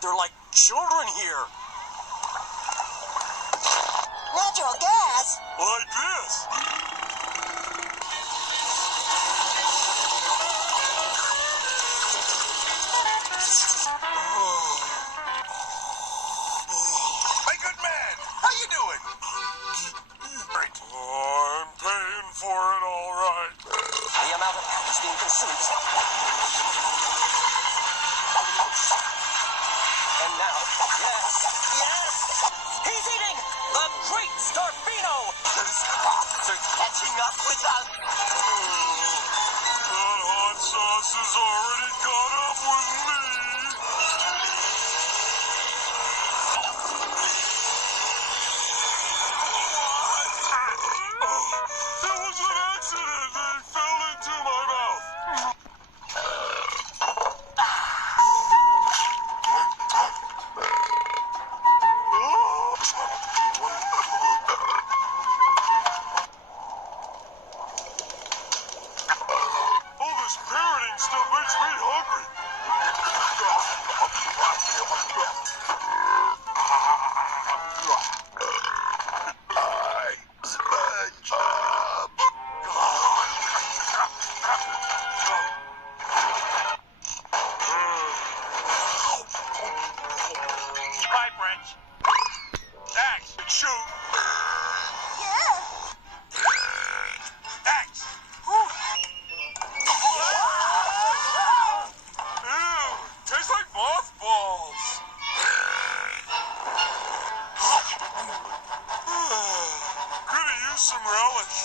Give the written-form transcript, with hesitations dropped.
They're like children here. Natural gas? Like this. Hey, good man. How you doing? I'm paying for it all right. The amount of gas being consumed. And now, yes, he's eating the Great Scarfino. Those cops are catching up with us. That hot sauce has already caught up with me. That was an accident. They fell into my mouth. All this parroting stuff makes me hungry. SpongeBob. Pipe wrench. Axe. Shoot. Axe. Ew, tastes like mothballs. Could have used some relish.